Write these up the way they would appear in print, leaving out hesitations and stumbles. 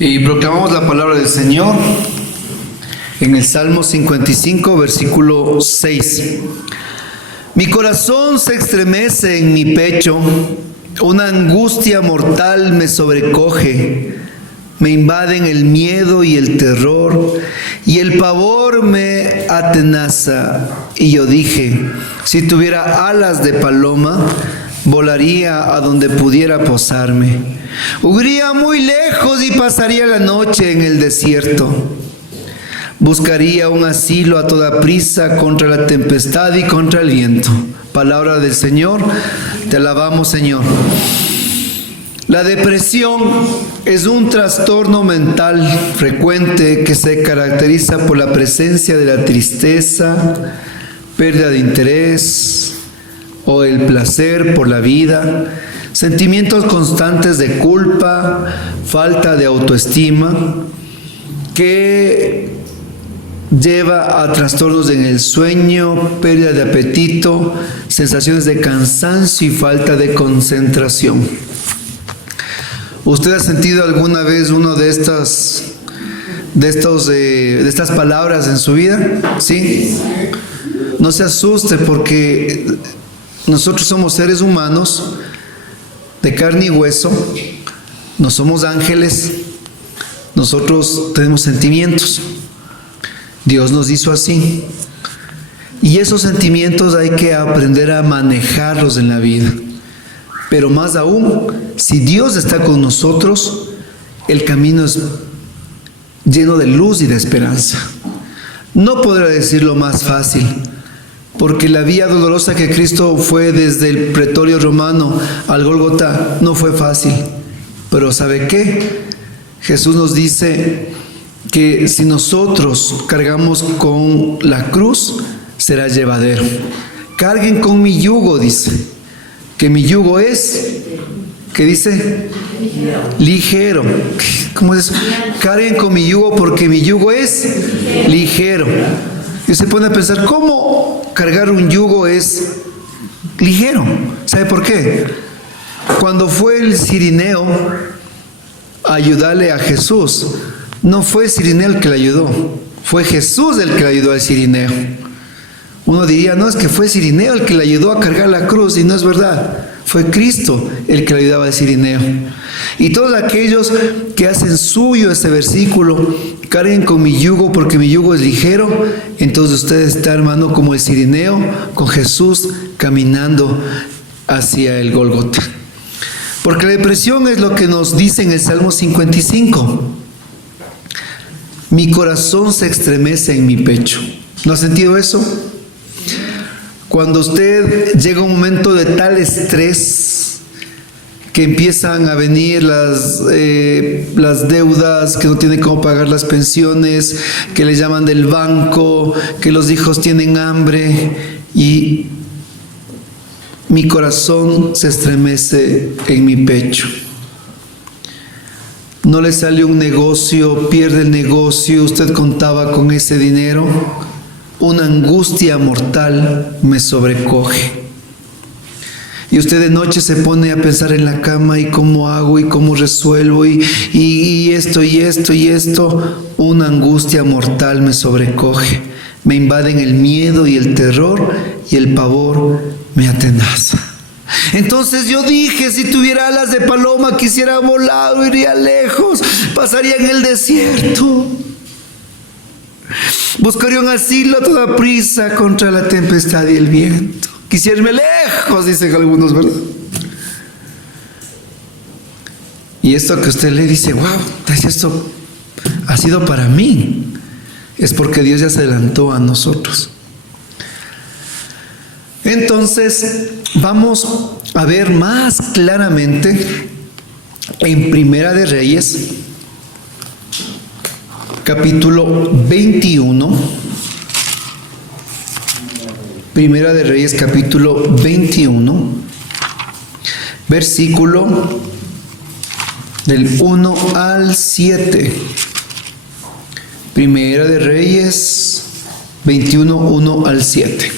Y proclamamos la palabra del Señor en el Salmo 55, versículo 6. Mi corazón se estremece en mi pecho, una angustia mortal me sobrecoge, me invaden el miedo y el terror, y el pavor me atenaza. Y yo dije, si tuviera alas de paloma, volaría a donde pudiera posarme. Huiría muy lejos y pasaría la noche en el desierto. Buscaría un asilo a toda prisa contra la tempestad y contra el viento. Palabra del Señor, te alabamos, Señor. La depresión es un trastorno mental frecuente que se caracteriza por la presencia de la tristeza, pérdida de interés o el placer por la vida, sentimientos constantes de culpa, falta de autoestima, que lleva a trastornos en el sueño, pérdida de apetito, sensaciones de cansancio y falta de concentración. ¿Usted ha sentido alguna vez uno de estas palabras en su vida? ¿Sí? No se asuste, porque nosotros somos seres humanos de carne y hueso, no somos ángeles, nosotros tenemos sentimientos. Dios nos hizo así. Y esos sentimientos hay que aprender a manejarlos en la vida. Pero más aún, si Dios está con nosotros, el camino es lleno de luz y de esperanza. No podrá decirlo más fácil, porque la vía dolorosa que Cristo fue desde el pretorio romano al Gólgota no fue fácil. Pero ¿sabe qué? Jesús nos dice que si nosotros cargamos con la cruz, será llevadero. Carguen con mi yugo, dice. Que mi yugo es, ¿qué dice? Ligero. ¿Cómo es eso? Carguen con mi yugo porque mi yugo es ligero. Y se pone a pensar, ¿cómo cargar un yugo es ligero? ¿Sabe por qué? Cuando fue el cirineo a ayudarle a Jesús, no fue Cirineo el que le ayudó, fue Jesús el que le ayudó al cirineo. Uno diría, no, es que fue Cirineo el que le ayudó a cargar la cruz, y no es verdad. Fue Cristo el que le ayudaba al cirineo. Y todos aquellos que hacen suyo este versículo, carguen con mi yugo porque mi yugo es ligero, entonces usted está, hermano, como el cirineo, con Jesús caminando hacia el Gólgota. Porque la depresión es lo que nos dice en el Salmo 55. Mi corazón se estremece en mi pecho. ¿No ha sentido eso? Cuando usted llega a un momento de tal estrés que empiezan a venir las deudas, que no tiene cómo pagar las pensiones, que le llaman del banco, que los hijos tienen hambre, y mi corazón se estremece en mi pecho. No le sale un negocio, pierde el negocio, usted contaba con ese dinero, una angustia mortal me sobrecoge. Y usted de noche se pone a pensar en la cama, y cómo hago, y cómo resuelvo, y esto, una angustia mortal me sobrecoge. Me invaden el miedo y el terror, y el pavor me atenaza. Entonces yo dije, si tuviera alas de paloma, quisiera volar, iría lejos, pasaría en el desierto. Buscaría un asilo a toda prisa contra la tempestad y el viento. Quisiera irme lejos, dicen algunos, ¿verdad? Y esto que usted le dice, wow, esto ha sido para mí, es porque Dios ya se adelantó a nosotros. Entonces, vamos a ver más claramente en Primera de Reyes, capítulo 21. Primera de Reyes, capítulo 21, versículo del 1 al 7. Primera de Reyes 21, 1 al 7.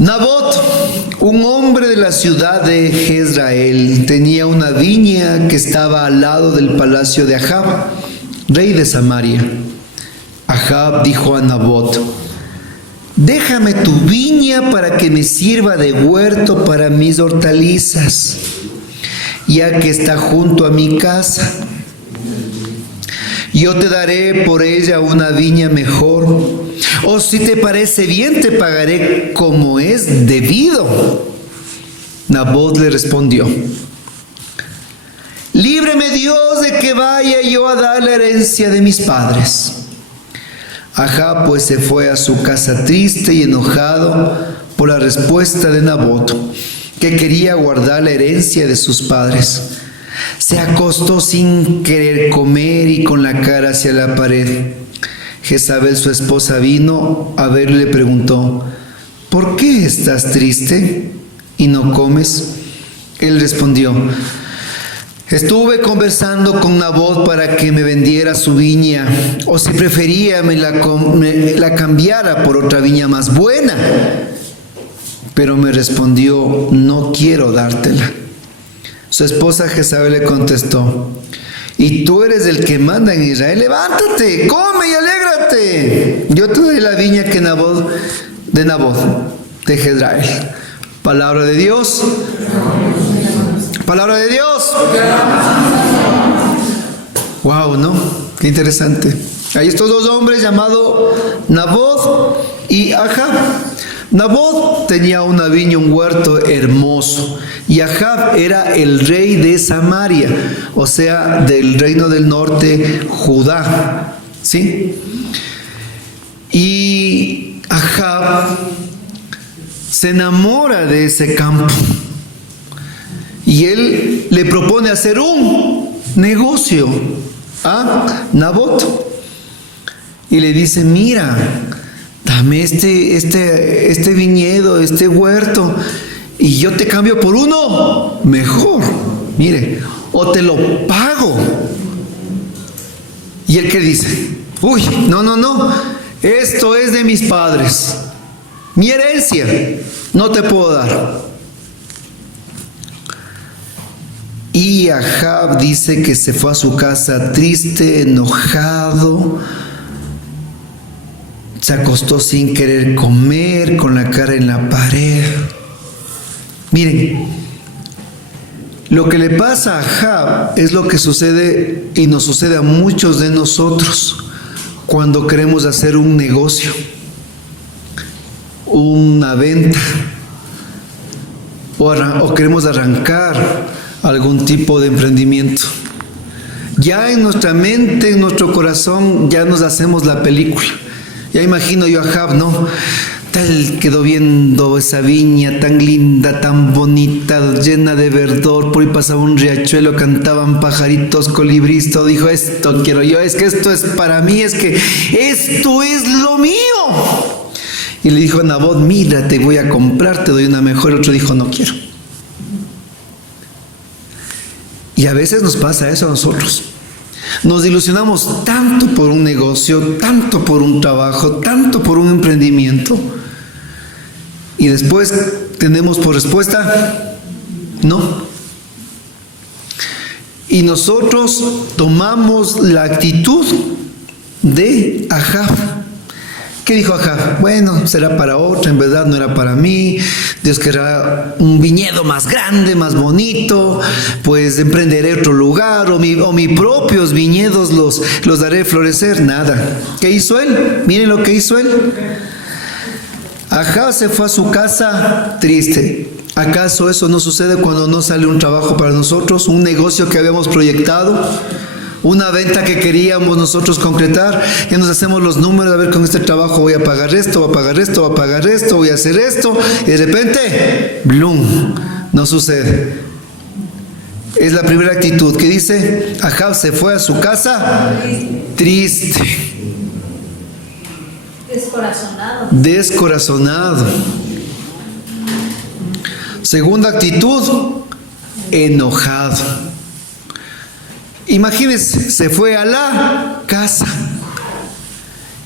Nabot, un hombre de la ciudad de Jezreel, tenía una viña que estaba al lado del palacio de Ahab, rey de Samaria. Ahab dijo a Nabot: déjame tu viña para que me sirva de huerto para mis hortalizas, ya que está junto a mi casa. Yo te daré por ella una viña mejor, o si te parece bien, te pagaré como es debido. Nabot le respondió: líbreme Dios de que vaya yo a dar la herencia de mis padres. Ahab pues se fue a su casa triste y enojado por la respuesta de Nabot, que quería guardar la herencia de sus padres. Se acostó sin querer comer y con la cara hacia la pared. Jezabel, su esposa, vino a verlo y le preguntó: ¿por qué estás triste y no comes? Él respondió: estuve conversando con Nabot para que me vendiera su viña, o si prefería me la cambiara por otra viña más buena. Pero me respondió: no quiero dártela. Su esposa Jezabel le contestó: y tú eres el que manda en Israel, levántate, come y alégrate. Yo te doy la viña de Nabot de Jezreel. Palabra de Dios. Palabra de Dios. Wow, ¿no? Qué interesante. Hay estos dos hombres llamados Nabot y Ahab. Nabot tenía una viña, un huerto hermoso, y Ahab era el rey de Samaria, o sea, del reino del norte, Judá, ¿sí? Y Ahab se enamora de ese campo y él le propone hacer un negocio a Nabot y le dice: mira, dame este viñedo, este huerto, y yo te cambio por uno mejor. Mire, o te lo pago. Y el que dice: uy, no, esto es de mis padres, mi herencia, no te puedo dar. Y Ahab dice que se fue a su casa triste, enojado. Se acostó sin querer comer, con la cara en la pared. Miren, lo que le pasa a Ahab es lo que sucede y nos sucede a muchos de nosotros cuando queremos hacer un negocio, una venta, o queremos arrancar algún tipo de emprendimiento. Ya en nuestra mente, en nuestro corazón, ya nos hacemos la película. Ya imagino yo a Ahab, ¿no? Tal quedó viendo esa viña tan linda, tan bonita, llena de verdor. Por ahí pasaba un riachuelo, cantaban pajaritos, colibríes. Todo dijo: esto quiero yo, es que esto es para mí, es que esto es lo mío. Y le dijo a Nabot: mira, te voy a comprar, te doy una mejor. Otro dijo: no quiero. Y a veces nos pasa eso a nosotros. Nos ilusionamos tanto por un negocio, tanto por un trabajo, tanto por un emprendimiento, y después tenemos por respuesta: no. Y nosotros tomamos la actitud de Ahab. ¿Qué dijo Ahab? Bueno, será para otro, en verdad no era para mí. Dios querrá un viñedo más grande, más bonito, pues emprenderé otro lugar, o mis propios viñedos los haré florecer. Nada. ¿Qué hizo él? Miren lo que hizo él. Ahab se fue a su casa triste. ¿Acaso eso no sucede cuando no sale un trabajo para nosotros, un negocio que habíamos proyectado, una venta que queríamos nosotros concretar? Ya nos hacemos los números: a ver, con este trabajo voy a pagar esto, voy a pagar esto, voy a pagar esto, voy a hacer esto, y de repente, ¡blum!, no sucede. Es la primera actitud que dice: Ahab se fue a su casa triste, descorazonado. Segunda actitud: enojado. Imagínense, se fue a la casa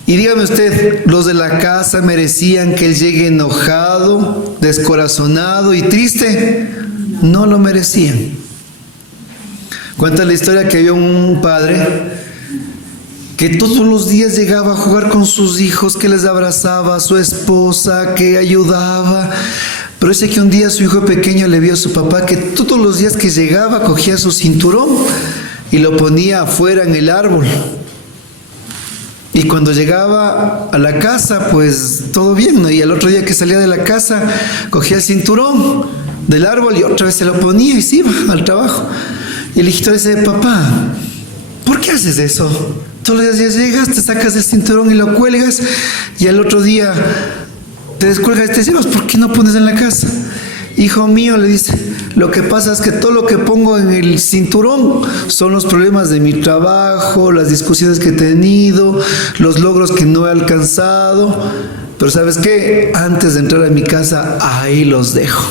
Y dígame usted, ¿los de la casa merecían que él llegue enojado, descorazonado y triste? No lo merecían. Cuenta la historia que había un padre que todos los días llegaba a jugar con sus hijos, que les abrazaba a su esposa, que ayudaba. Pero dice que un día su hijo pequeño le vio a su papá que todos los días que llegaba cogía su cinturón y lo ponía afuera en el árbol. Y cuando llegaba a la casa, pues todo bien, ¿no? Y el otro día que salía de la casa, cogía el cinturón del árbol y otra vez se lo ponía y se iba al trabajo. Y el hijito dice, papá, ¿por qué haces eso? Todos los días llegas, te sacas el cinturón y lo cuelgas, y al otro día te descuelgas y te llevas, ¿por qué no pones en la casa? Hijo mío, le dice, lo que pasa es que todo lo que pongo en el cinturón son los problemas de mi trabajo, las discusiones que he tenido, los logros que no he alcanzado. Pero ¿sabes qué? Antes de entrar a mi casa, ahí los dejo.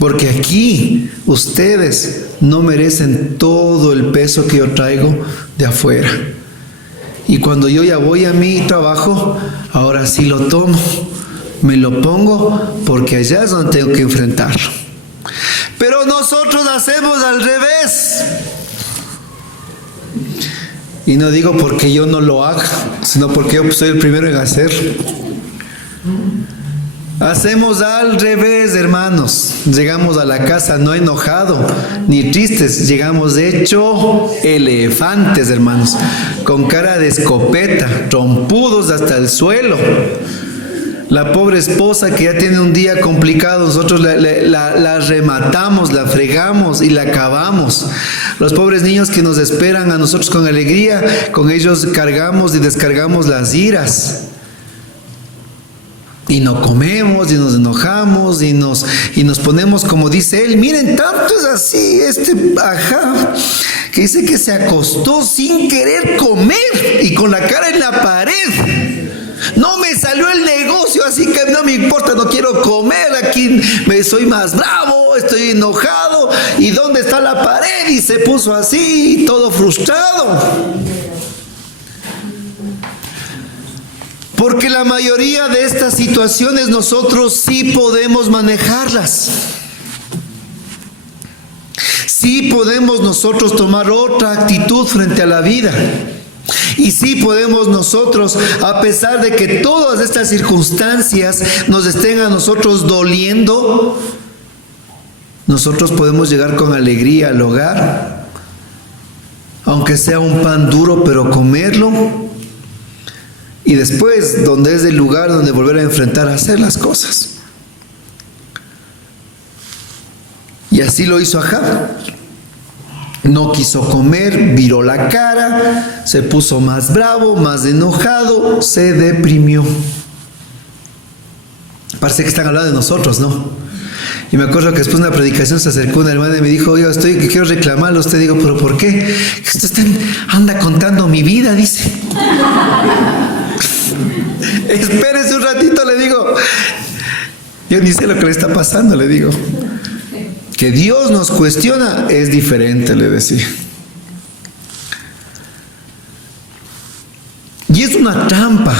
Porque aquí ustedes no merecen todo el peso que yo traigo de afuera. Y cuando yo ya voy a mi trabajo, ahora sí lo tomo. Me lo pongo porque allá es donde tengo que enfrentarlo. Pero nosotros hacemos al revés. Y no digo porque yo no lo haga, sino porque yo soy el primero en hacerlo. Hacemos al revés, hermanos. Llegamos a la casa no enojado ni tristes, llegamos de hecho elefantes, hermanos, con cara de escopeta, trompudos hasta el suelo. La pobre esposa que ya tiene un día complicado, nosotros la rematamos, la fregamos y la acabamos. Los pobres niños que nos esperan a nosotros con alegría, con ellos cargamos y descargamos las iras. Y no comemos y nos enojamos y nos ponemos como dice él. Miren, tanto es así que dice que se acostó sin querer comer y con la cara en la pared. No me salió el negocio, así que no me importa, no quiero comer, aquí soy más bravo, estoy enojado. ¿Y dónde está la pared? Y se puso así, todo frustrado. Porque la mayoría de estas situaciones nosotros sí podemos manejarlas. Sí podemos nosotros tomar otra actitud frente a la vida. Y sí podemos nosotros, a pesar de que todas estas circunstancias nos estén a nosotros doliendo, nosotros podemos llegar con alegría al hogar, aunque sea un pan duro, pero comerlo. Y después, donde es el lugar donde volver a enfrentar a hacer las cosas. Y así lo hizo Ahab. No quiso comer, viró la cara, se puso más bravo, más enojado, se deprimió. Parece que están hablando de nosotros, ¿no? Y me acuerdo que después de una predicación se acercó una hermana y me dijo, oye, quiero reclamarlo a usted. Digo, ¿pero por qué? Usted anda contando mi vida, dice. Espérese un ratito, le digo. Yo ni sé lo que le está pasando, le digo. Que Dios nos cuestiona es diferente, le decía. Y es una trampa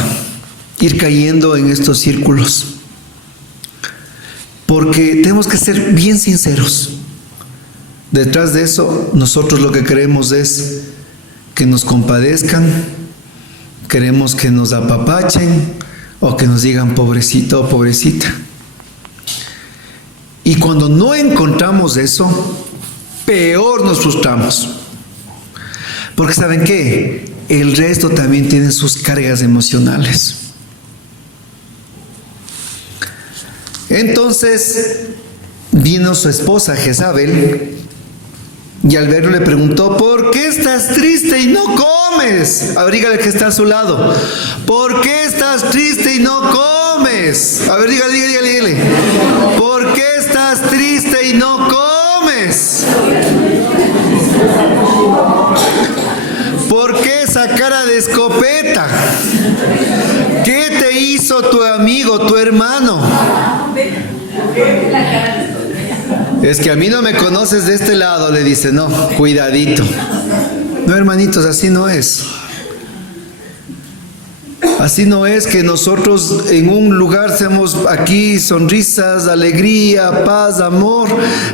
ir cayendo en estos círculos. Porque tenemos que ser bien sinceros. Detrás de eso, nosotros lo que queremos es que nos compadezcan, queremos que nos apapachen o que nos digan pobrecito o pobrecita. Y cuando no encontramos eso, peor nos frustramos. Porque ¿saben qué? El resto también tiene sus cargas emocionales. Entonces vino su esposa Jezabel y al verlo le preguntó, ¿por qué estás triste y no comes? A ver, dígale que está a su lado. ¿Por qué estás triste y no comes? A ver, dígale. ¿Por qué estás triste y no comes? ¿Por qué esa cara de escopeta? ¿Qué te hizo tu amigo, tu hermano? Es que a mí no me conoces de este lado, le dice. No, cuidadito. No, hermanitos, así no es. Así no es que nosotros en un lugar seamos aquí sonrisas, alegría, paz, amor,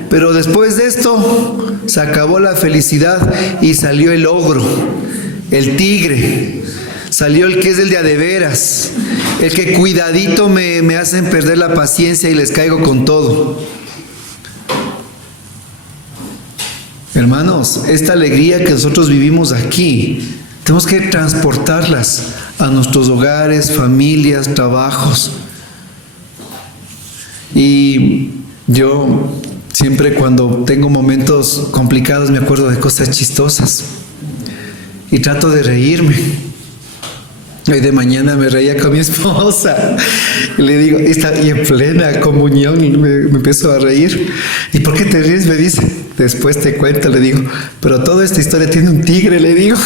pero después de esto se acabó la felicidad y salió el ogro, el tigre, salió el que es el de a de veras, el que cuidadito me hacen perder la paciencia y les caigo con todo. Hermanos, esta alegría que nosotros vivimos aquí, tenemos que transportarlas a nuestros hogares, familias, trabajos. Y yo siempre cuando tengo momentos complicados me acuerdo de cosas chistosas y trato de reírme. Hoy de mañana me reía con mi esposa y le digo, está y en plena comunión y me empiezo a reír. ¿Y por qué te ríes? Me dice, después te cuento, le digo, pero toda esta historia tiene un tigre, le digo.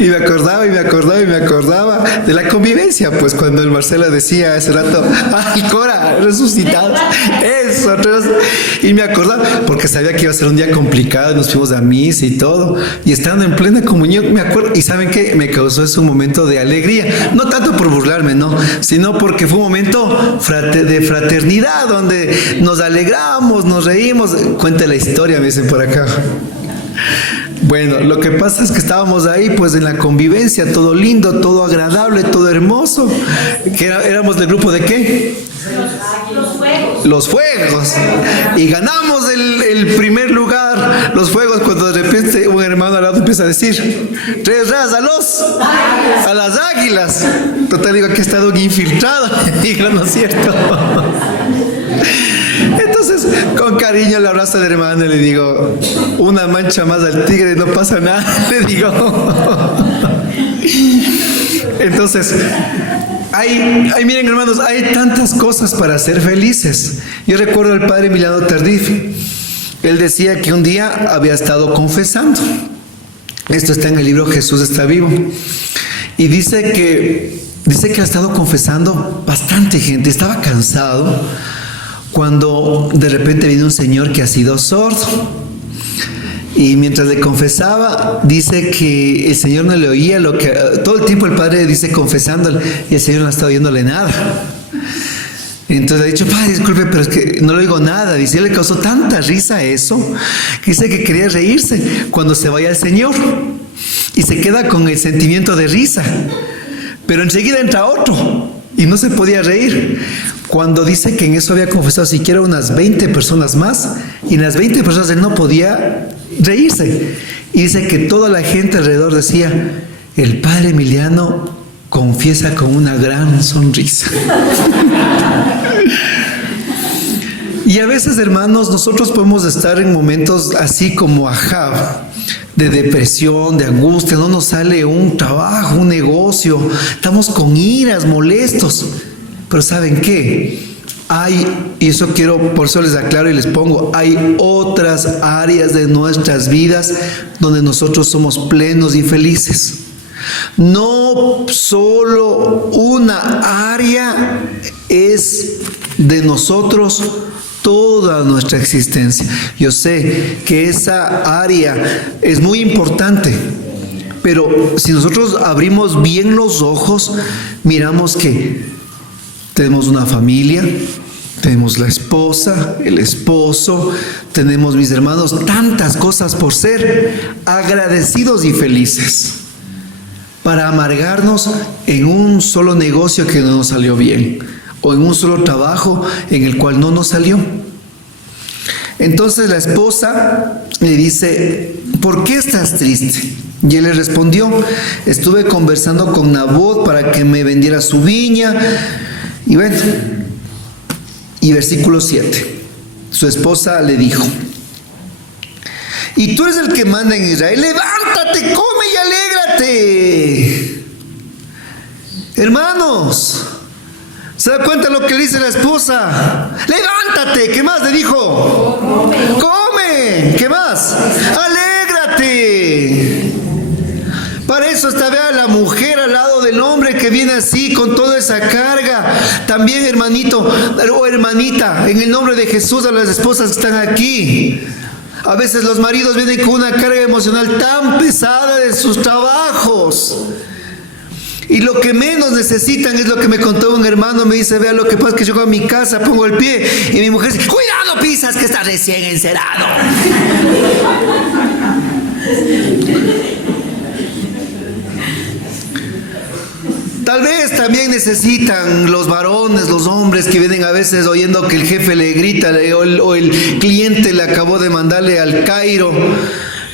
Y me acordaba de la convivencia, pues cuando el Marcelo decía hace rato, ¡ay, Cora, resucitado! Eso, y me acordaba, porque sabía que iba a ser un día complicado, nos fuimos a misa y todo, y estando en plena comunión, me acuerdo, y ¿saben qué? Me causó ese momento de alegría, no tanto por burlarme, no, sino porque fue un momento de fraternidad, donde nos alegramos, nos reímos. Cuente la historia, me dicen por acá. Bueno, lo que pasa es que estábamos ahí pues en la convivencia, todo lindo, todo agradable, todo hermoso. Que éramos del grupo de ¿qué? Los fuegos. Y ganamos el primer lugar, los fuegos, cuando de repente un hermano al lado empieza a decir, 3 ras a las águilas. Total, digo, aquí ha estado un infiltrado. Digo, ¿no es cierto? Entonces, con cariño le abrazo al hermano y le digo, una mancha más al tigre, no pasa nada, le digo. Entonces, miren hermanos, hay tantas cosas para ser felices. Yo recuerdo al padre Emiliano Tardif. Él decía que un día había estado confesando. Esto está en el libro Jesús está vivo. Y dice que ha estado confesando bastante gente, estaba cansado, cuando de repente viene un señor que ha sido sordo. Y mientras le confesaba, dice que el Señor no le oía lo que... Todo el tiempo el padre dice confesándole, y el Señor no está oyéndole nada. Entonces ha dicho, padre, disculpe, pero es que no le oigo nada. Dice, le causó tanta risa eso, que dice que quería reírse cuando se vaya el Señor. Y se queda con el sentimiento de risa. Pero enseguida entra otro, y no se podía reír. Cuando dice que en eso había confesado siquiera unas 20 personas más, y en las 20 personas él no podía reírse. Y dice que toda la gente alrededor decía, el padre Emiliano confiesa con una gran sonrisa. Y a veces, hermanos, nosotros podemos estar en momentos así como Ahab, de depresión, de angustia, no nos sale un trabajo, un negocio, estamos con iras, molestos. Pero ¿saben qué? Y eso quiero, por eso les aclaro y les pongo, hay otras áreas de nuestras vidas donde nosotros somos plenos y felices. No solo una área es de nosotros toda nuestra existencia. Yo sé que esa área es muy importante, pero si nosotros abrimos bien los ojos, miramos que tenemos una familia, tenemos la esposa, el esposo, tenemos mis hermanos, tantas cosas por ser agradecidos y felices, para amargarnos en un solo negocio que no nos salió bien, o en un solo trabajo en el cual no nos salió. Entonces la esposa le dice, ¿por qué estás triste? Y él le respondió, estuve conversando con Nabot para que me vendiera su viña. Y bueno, y versículo 7, su esposa le dijo, y tú eres el que manda en Israel, levántate, come y alégrate. Hermanos, ¿se da cuenta lo que le dice la esposa? Levántate, ¿qué más le dijo? Come, ¿qué más? Alégrate. Para eso está, vea, la mujer al lado del hombre que viene así con toda esa carga. También, hermanito o hermanita, en el nombre de Jesús, a las esposas que están aquí. A veces los maridos vienen con una carga emocional tan pesada de sus trabajos. Y lo que menos necesitan es lo que me contó un hermano. Me dice, vea, lo que pasa es que yo a mi casa pongo el pie y mi mujer dice, cuidado pisas que está recién encerado. Tal vez también necesitan los varones, los hombres que vienen a veces oyendo que el jefe le grita o el cliente le acabó de mandarle al Cairo.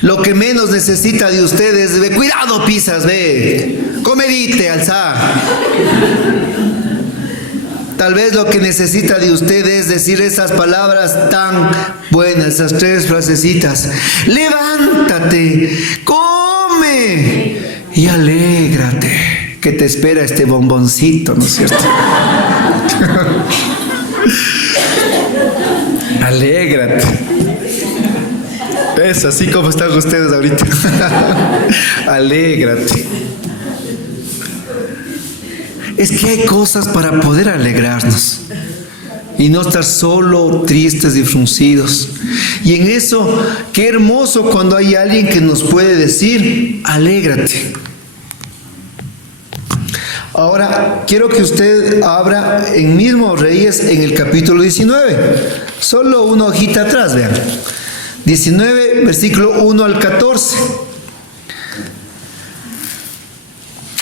Lo que menos necesita de ustedes, ve, cuidado pisas, ve, comedite, alza. Tal vez lo que necesita de ustedes es decir esas palabras tan buenas, esas 3 frasecitas. Levántate, come y alégrate, que te espera este bomboncito, ¿no es cierto? Alégrate. Es así como están ustedes ahorita. Alégrate. Es que hay cosas para poder alegrarnos y no estar solo tristes y fruncidos. Y en eso, qué hermoso cuando hay alguien que nos puede decir, alégrate. Ahora, quiero que usted abra en mismo Reyes en el capítulo 19. Solo una hojita atrás, vean. 19, versículo 1 al 14.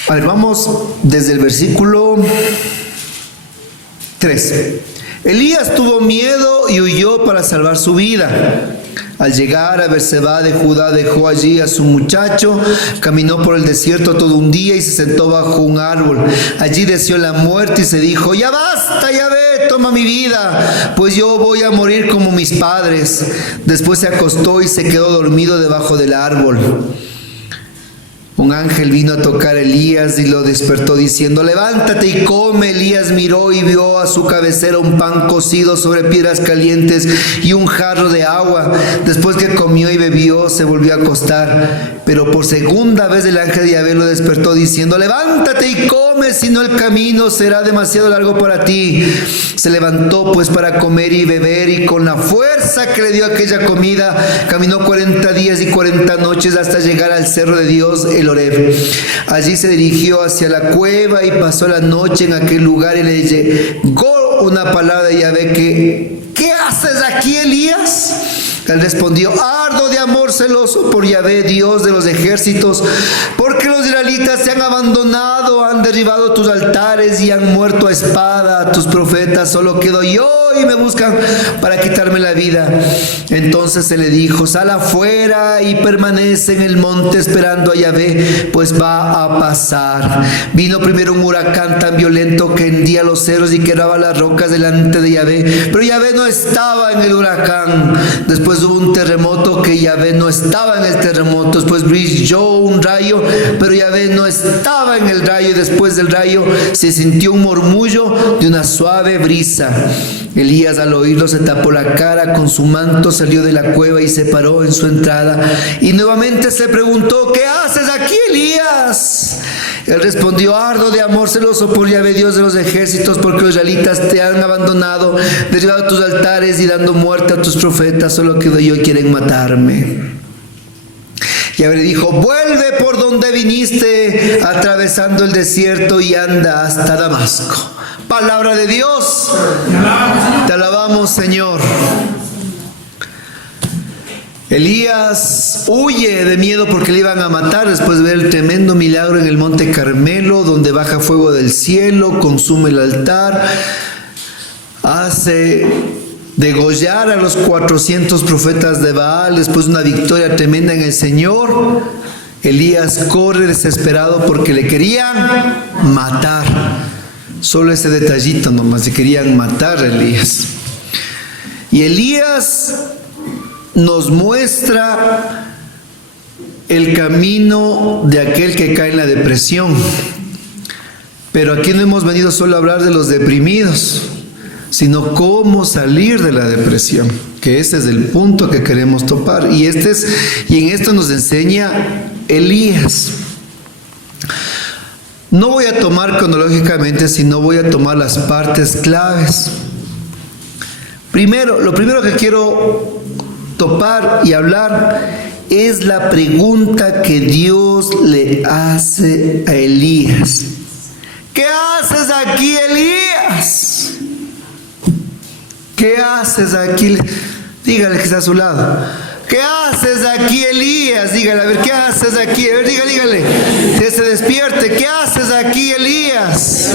A ver, vamos desde el versículo 3. Elías tuvo miedo y huyó para salvar su vida. Al llegar a Berseba de Judá, dejó allí a su muchacho, caminó por el desierto todo un día y se sentó bajo un árbol. Allí deseó la muerte y se dijo, ya basta, Yahvé, toma mi vida, pues yo voy a morir como mis padres. Después se acostó y se quedó dormido debajo del árbol. Un ángel vino a tocar a Elías y lo despertó diciendo, levántate y come. Elías miró y vio a su cabecera un pan cocido sobre piedras calientes y un jarro de agua. Después que comió y bebió, se volvió a acostar. Pero por segunda vez el ángel de Yahvé lo despertó diciendo, levántate y come, si no el camino será demasiado largo para ti. Se levantó pues para comer y beber, y con la fuerza que le dio aquella comida, caminó 40 días y 40 noches hasta llegar al cerro de Dios, el Horeb. Allí se dirigió hacia la cueva y pasó la noche en aquel lugar, y le llegó una palabra de Yahvé que, ¿qué haces aquí, Elías? Él respondió, ardo de amor celoso por Yahvé, Dios de los ejércitos, porque los israelitas se han abandonado, han derribado tus altares y han muerto a espada a tus profetas. Solo quedo yo y me buscan para quitarme la vida. Entonces se le dijo, sal afuera y permanece en el monte esperando a Yahvé, pues va a pasar. Vino primero un huracán tan violento que hendía los cerros y quebraba las rocas delante de Yahvé, pero Yahvé no estaba en el huracán. Después hubo un terremoto que Yahvé no estaba en el terremoto. Después brilló un rayo, pero Yahvé no estaba en el rayo. Y después del rayo se sintió un murmullo de una suave brisa. Elías, al oírlo, se tapó la cara con su manto, salió de la cueva y se paró en su entrada. Y nuevamente se preguntó, ¿qué haces aquí, Elías? Él respondió, ardo de amor celoso por Yahvé, Dios de los ejércitos, porque los israelitas te han abandonado, derribado tus altares y dando muerte a tus profetas. Solo quedo yo y quieren matarme. Yahvé dijo, vuelve por donde viniste, atravesando el desierto, y anda hasta Damasco. Palabra de Dios. Te alabamos, Señor. Elías huye de miedo porque le iban a matar después de ver el tremendo milagro en el monte Carmelo, donde baja fuego del cielo, consume el altar, hace degollar a los 400 profetas de Baal. Después de una victoria tremenda en el Señor, Elías corre desesperado porque le querían matar. Solo ese detallito nomás, se querían matar a Elías. Y Elías nos muestra el camino de aquel que cae en la depresión. Pero aquí no hemos venido solo a hablar de los deprimidos, sino cómo salir de la depresión, que ese es el punto que queremos topar. Y en esto nos enseña Elías. No voy a tomar cronológicamente, sino voy a tomar las partes claves. Lo primero que quiero topar y hablar es la pregunta que Dios le hace a Elías. ¿qué haces aquí, Elías? ¿Qué haces aquí? Dígale que está a su lado. ¿Qué haces aquí, Elías? Dígale, a ver, ¿qué haces aquí? A ver, dígale, que se despierte. ¿Qué haces aquí, Elías?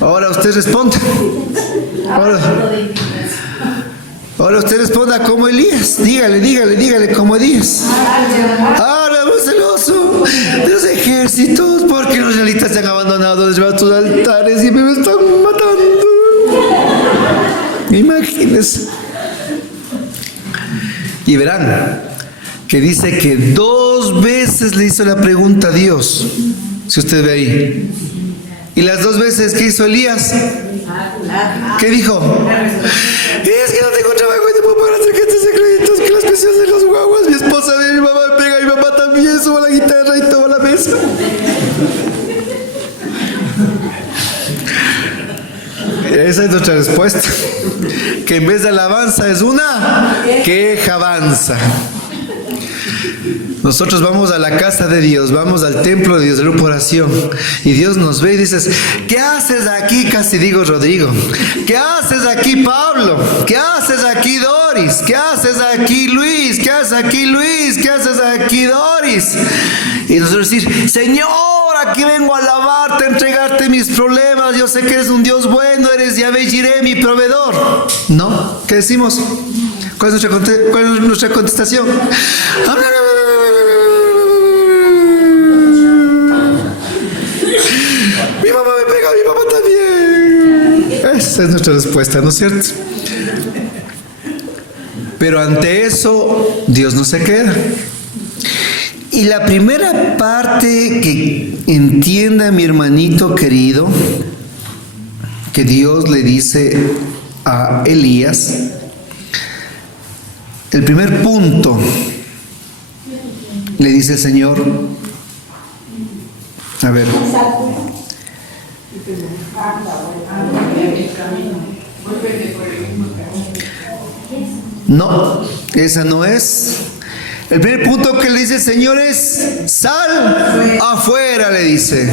Ahora usted responda. Ahora usted responda como Elías. Dígale como Elías. Ahora vos celoso de los ejércitos, porque los israelitas se han abandonado sus altares y me están matando. Imagínense. Y verán que dice que 2 veces le hizo la pregunta a Dios, si usted ve ahí. Y las 2 veces que hizo Elías, ¿qué dijo? Es que no tengo trabajo y te puedo pagar las tarjetas de créditos, que las pensiones de los guaguas, mi esposa ve, mi mamá me pega, mi papá también, subo la guitarra y toda la mesa. Esa es nuestra respuesta, que en vez de alabanza es una quejabanza. Nosotros vamos a la casa de Dios, vamos al templo de Dios, de oración, y Dios nos ve y dices, ¿qué haces aquí? Casi digo Rodrigo. ¿Qué haces aquí, Pablo? ¿Qué haces aquí, Doris? ¿Qué haces aquí, Luis? ¿Qué haces aquí, Luis? ¿Qué haces aquí, Doris? Y nosotros decir, Señor, aquí vengo a alabarte, a entregarte mis problemas. Yo sé que eres un Dios bueno, eres Yahvé Jireh, mi proveedor. ¿No? ¿Qué decimos? ¿Cuál es nuestra contestación? Mi mamá me pega, mi papá también. Esa es nuestra respuesta, ¿no es cierto? Pero ante eso, Dios no se queda. Y la primera parte que entienda mi hermanito querido, que Dios le dice a Elías, el primer punto, le dice el Señor, a ver, no, esa no es. El primer punto que le dice el Señor es, sal afuera, le dice.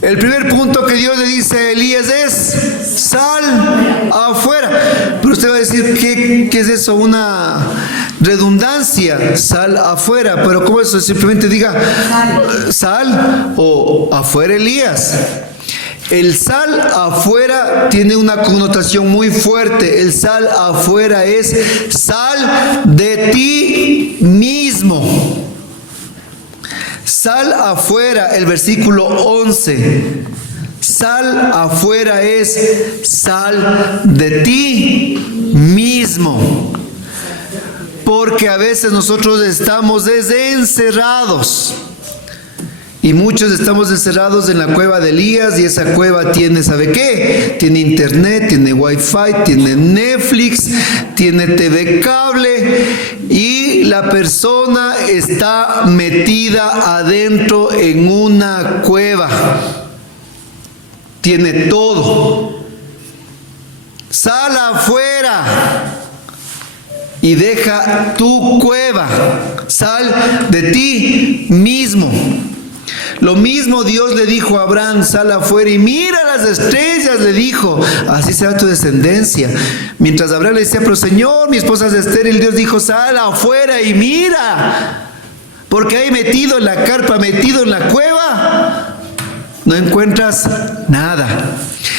El primer punto que Dios le dice a Elías es, sal afuera. Pero usted va a decir, ¿qué es eso? Una redundancia, sal afuera. Pero ¿cómo eso? Simplemente diga, sal o afuera, Elías. El sal afuera tiene una connotación muy fuerte. El sal afuera es sal de ti mismo. Sal afuera, el versículo 11. Sal afuera es sal de ti mismo. Porque a veces nosotros estamos encerrados. Y muchos estamos encerrados en la cueva de Elías, y esa cueva tiene, ¿sabe qué? Tiene internet, tiene wifi, tiene Netflix, tiene TV cable, y la persona está metida adentro en una cueva. Tiene todo. Sal afuera y deja tu cueva. Sal de ti mismo. Lo mismo Dios le dijo a Abraham, sal afuera y mira las estrellas, le dijo, así será tu descendencia. Mientras Abraham le decía, pero Señor, mi esposa es estéril, Dios dijo, sal afuera y mira, porque ahí metido en la carpa, metido en la cueva, no encuentras nada.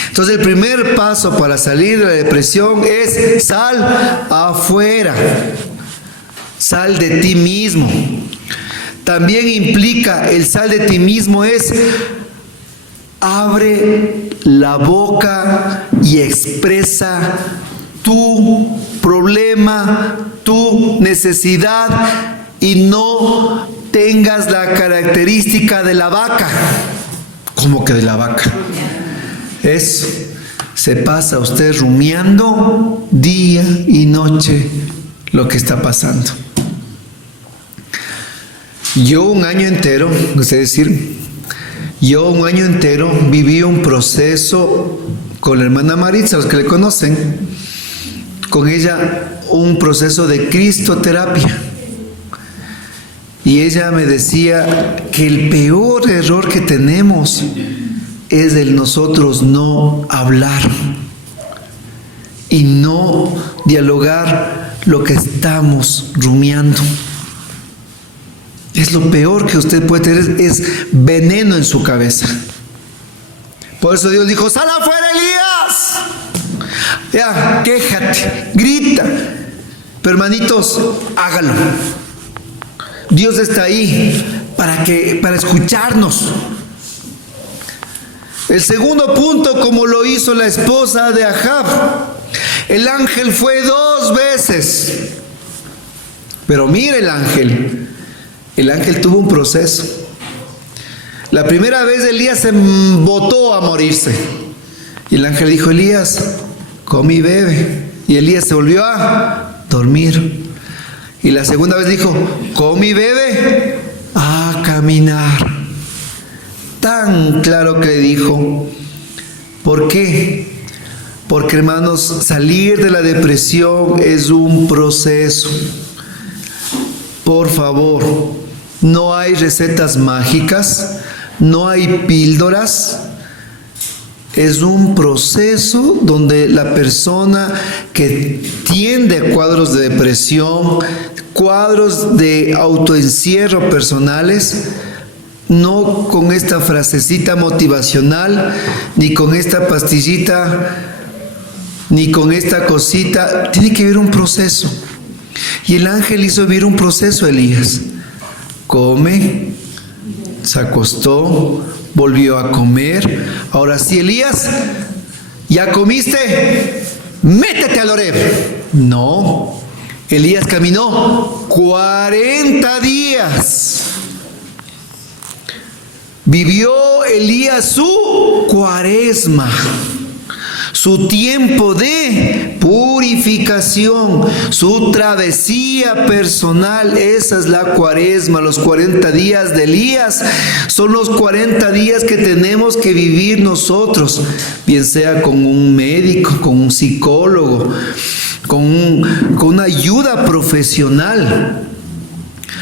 Entonces el primer paso para salir de la depresión es sal afuera, sal de ti mismo. También implica el sal de ti mismo es abre la boca y expresa tu problema, tu necesidad, y no tengas la característica de la vaca. ¿Cómo que de la vaca? Eso, se pasa usted rumiando día y noche lo que está pasando. Yo un año entero viví un proceso con la hermana Maritza, los que le conocen, con ella un proceso de cristoterapia. Y ella me decía que el peor error que tenemos es el nosotros no hablar y no dialogar lo que estamos rumiando. Es lo peor que usted puede tener, es veneno en su cabeza. Por eso Dios dijo: ¡sal afuera, Elías! Ya, quéjate, grita. Pero hermanitos, hágalo. Dios está ahí para escucharnos. El segundo punto, como lo hizo la esposa de Ahab, el ángel fue 2 veces. Pero mire el ángel tuvo un proceso. La primera vez Elías se botó a morirse. Y el ángel dijo: Elías, come y bebe. Y Elías se volvió a dormir. Y la segunda vez dijo: come y bebe, a caminar. Tan claro que dijo. ¿Por qué? Porque, hermanos, salir de la depresión es un proceso. Por favor, no hay recetas mágicas, no hay píldoras. Es un proceso donde la persona que tiende a cuadros de depresión, cuadros de autoencierro personales, no con esta frasecita motivacional, ni con esta pastillita, ni con esta cosita, tiene que haber un proceso. Y el ángel hizo vivir un proceso a Elías. Come, se acostó, volvió a comer. Ahora sí, Elías, ¿ya comiste? Métete al Horeb. No, Elías caminó 40 días. Vivió Elías su cuaresma, su tiempo de purificación, su travesía personal. Esa es la cuaresma. Los 40 días de Elías son los 40 días que tenemos que vivir nosotros, bien sea con un médico, con un psicólogo, con una ayuda profesional.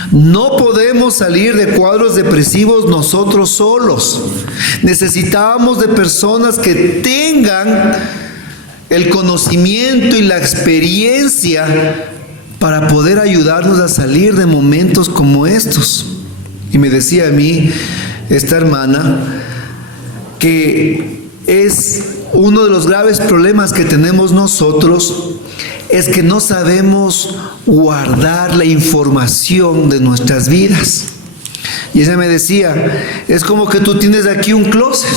No podemos salir de cuadros depresivos nosotros solos. Necesitamos de personas que tengan el conocimiento y la experiencia para poder ayudarnos a salir de momentos como estos. Y me decía a mí esta hermana que es uno de los graves problemas que tenemos nosotros, es que no sabemos guardar la información de nuestras vidas. Y ella me decía: es como que tú tienes aquí un closet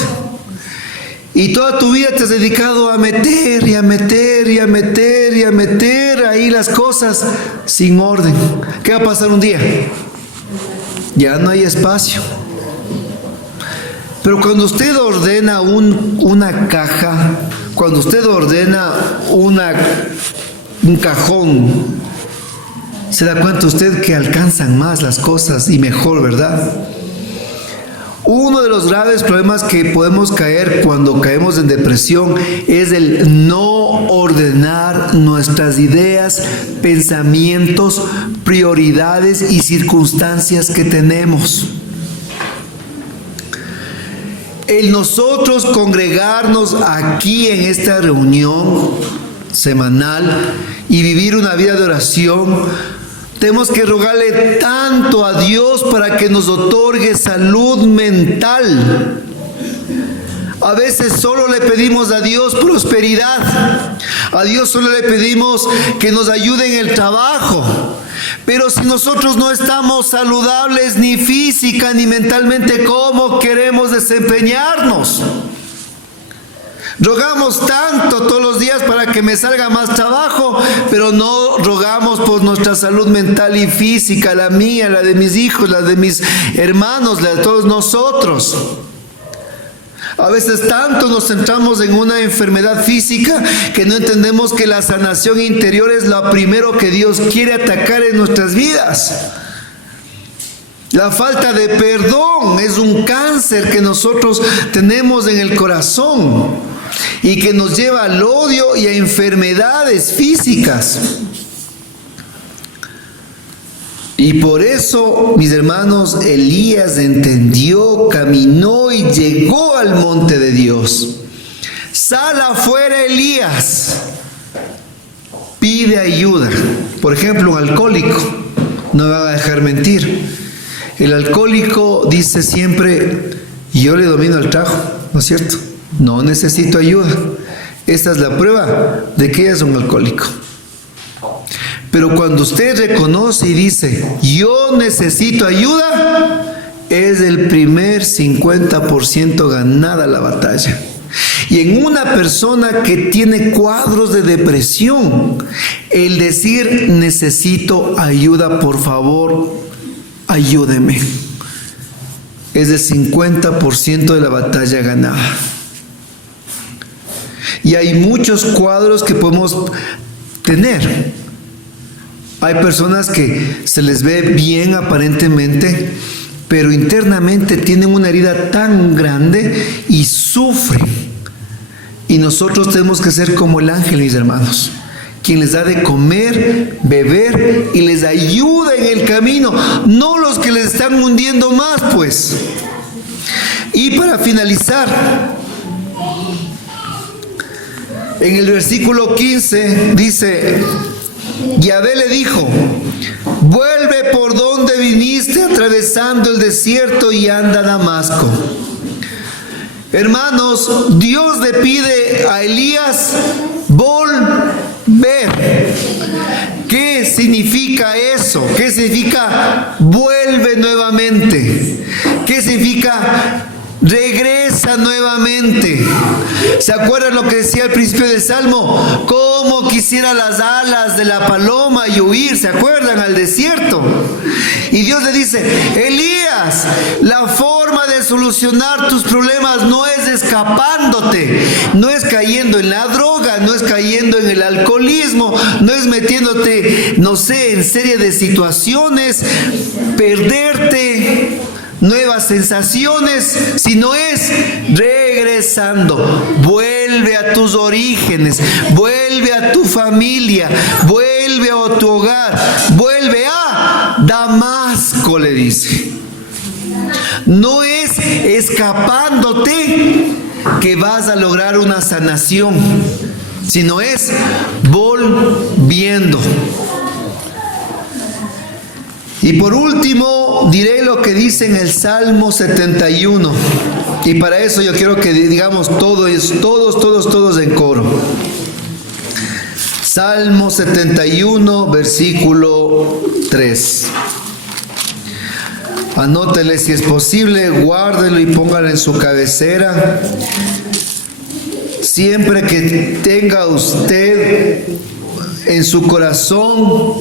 y toda tu vida te has dedicado a meter y a meter y a meter y a meter ahí las cosas sin orden. ¿Qué va a pasar un día? Ya no hay espacio. Pero cuando usted ordena una caja, cuando usted ordena un cajón, se da cuenta usted que alcanzan más las cosas y mejor, ¿verdad? Uno de los graves problemas que podemos caer cuando caemos en depresión es el no ordenar nuestras ideas, pensamientos, prioridades y circunstancias que tenemos. El nosotros congregarnos aquí en esta reunión semanal y vivir una vida de oración, tenemos que rogarle tanto a Dios para que nos otorgue salud mental. A veces solo le pedimos a Dios prosperidad, a Dios solo le pedimos que nos ayude en el trabajo. Pero si nosotros no estamos saludables ni física ni mentalmente, ¿cómo queremos desempeñarnos? Rogamos tanto todos los días para que me salga más trabajo, pero no rogamos por nuestra salud mental y física, la mía, la de mis hijos, la de mis hermanos, la de todos nosotros. A veces tanto nos centramos en una enfermedad física que no entendemos que la sanación interior es lo primero que Dios quiere atacar en nuestras vidas. La falta de perdón es un cáncer que nosotros tenemos en el corazón y que nos lleva al odio y a enfermedades físicas. Y por eso, mis hermanos, Elías entendió, caminó y llegó al monte de Dios. Sal afuera, Elías. Pide ayuda. Por ejemplo, un alcohólico, no me van a dejar mentir. El alcohólico dice siempre, yo le domino el trago, ¿no es cierto? No necesito ayuda. Esta es la prueba de que ella es un alcohólico. Pero cuando usted reconoce y dice, yo necesito ayuda, es el primer 50% ganada la batalla. Y en una persona que tiene cuadros de depresión, el decir, necesito ayuda, por favor, ayúdeme, es el 50% de la batalla ganada. Y hay muchos cuadros que podemos tener. Hay personas que se les ve bien aparentemente, pero internamente tienen una herida tan grande y sufren. Y nosotros tenemos que ser como el ángel, mis hermanos, quien les da de comer, beber y les ayuda en el camino, no los que les están hundiendo más, pues. Y para finalizar, en el versículo 15 dice, Yahvé le dijo, vuelve por donde viniste atravesando el desierto y anda a Damasco. Hermanos, Dios le pide a Elías volver. ¿Qué significa eso? ¿Qué significa vuelve nuevamente? ¿Qué significa regresa nuevamente? ¿Se acuerdan lo que decía al principio del Salmo? Cómo quisiera las alas de la paloma y huir, ¿se acuerdan? Al desierto. Y Dios le dice, Elías, la forma de solucionar tus problemas no es escapándote, no es cayendo en la droga, no es cayendo en el alcoholismo, no es metiéndote, no sé, en serie de situaciones, perderte nuevas sensaciones, sino es regresando. Vuelve a tus orígenes, vuelve a tu familia, vuelve a tu hogar, vuelve a Damasco, le dice. No es escapándote que vas a lograr una sanación, sino es volviendo. Y por último, diré lo que dice en el Salmo 71. Y para eso yo quiero que digamos todos en coro. Salmo 71, versículo 3. Anótele si es posible, guárdelo y póngalo en su cabecera. Siempre que tenga usted en su corazón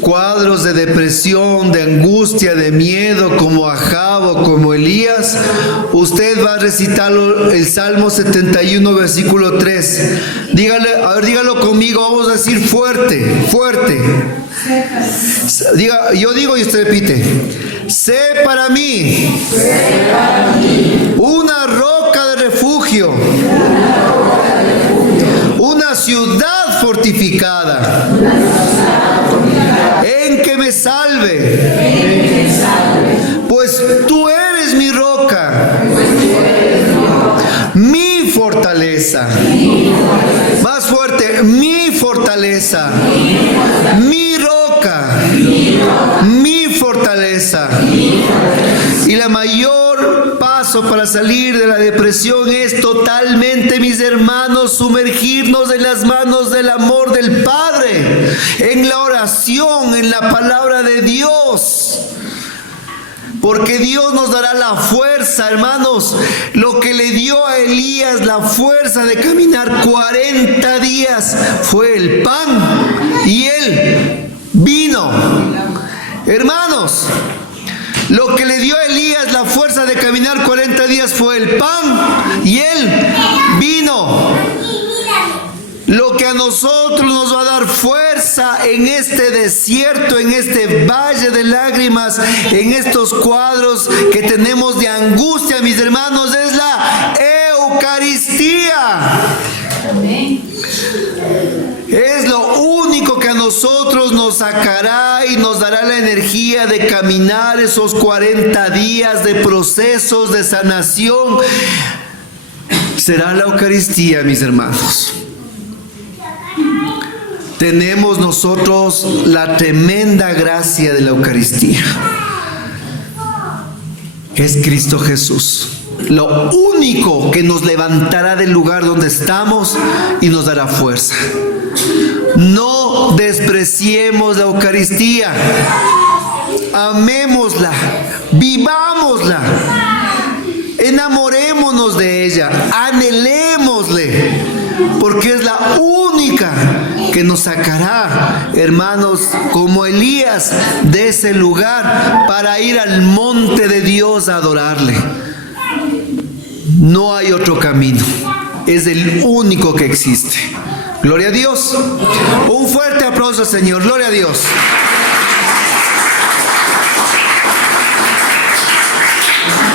cuadros de depresión, de angustia, de miedo, como Ahab o como Elías, usted va a recitar el Salmo 71, versículo 3. Dígalo conmigo, vamos a decir fuerte, fuerte. Yo digo y usted repite. Sé para mí una roca de refugio, una ciudad fortificada, en que me salve, pues tú eres mi roca, mi fortaleza. Más fuerte, mi fortaleza, mi roca, mi fortaleza. Y la mayor paso para salir de la depresión es totalmente, mis hermanos, sumergirnos en las manos del amor del Padre, en la oración, en la palabra de Dios. Porque Dios nos dará la fuerza, hermanos. Lo que le dio a Elías la fuerza de caminar 40 días fue el pan y el vino. Hermanos, lo que le dio a Elías la fuerza de caminar 40 días fue el pan y el vino. Lo que a nosotros nos va a dar fuerza en este desierto, en este valle de lágrimas, en estos cuadros que tenemos de angustia, mis hermanos, es la Eucaristía. Es lo único que a nosotros nos nos sacará y nos dará la energía de caminar esos 40 días de procesos de sanación, será la Eucaristía, mis hermanos. Tenemos nosotros la tremenda gracia de la Eucaristía. Es Cristo Jesús, lo único que nos levantará del lugar donde estamos y nos dará fuerza. No despreciemos la Eucaristía, amémosla, vivámosla, enamorémonos de ella, anhelémosle, porque es la única que nos sacará, hermanos, como Elías, de ese lugar para ir al monte de Dios a adorarle. No hay otro camino, es el único que existe. Gloria a Dios. Un fuerte aplauso, Señor. Gloria a Dios.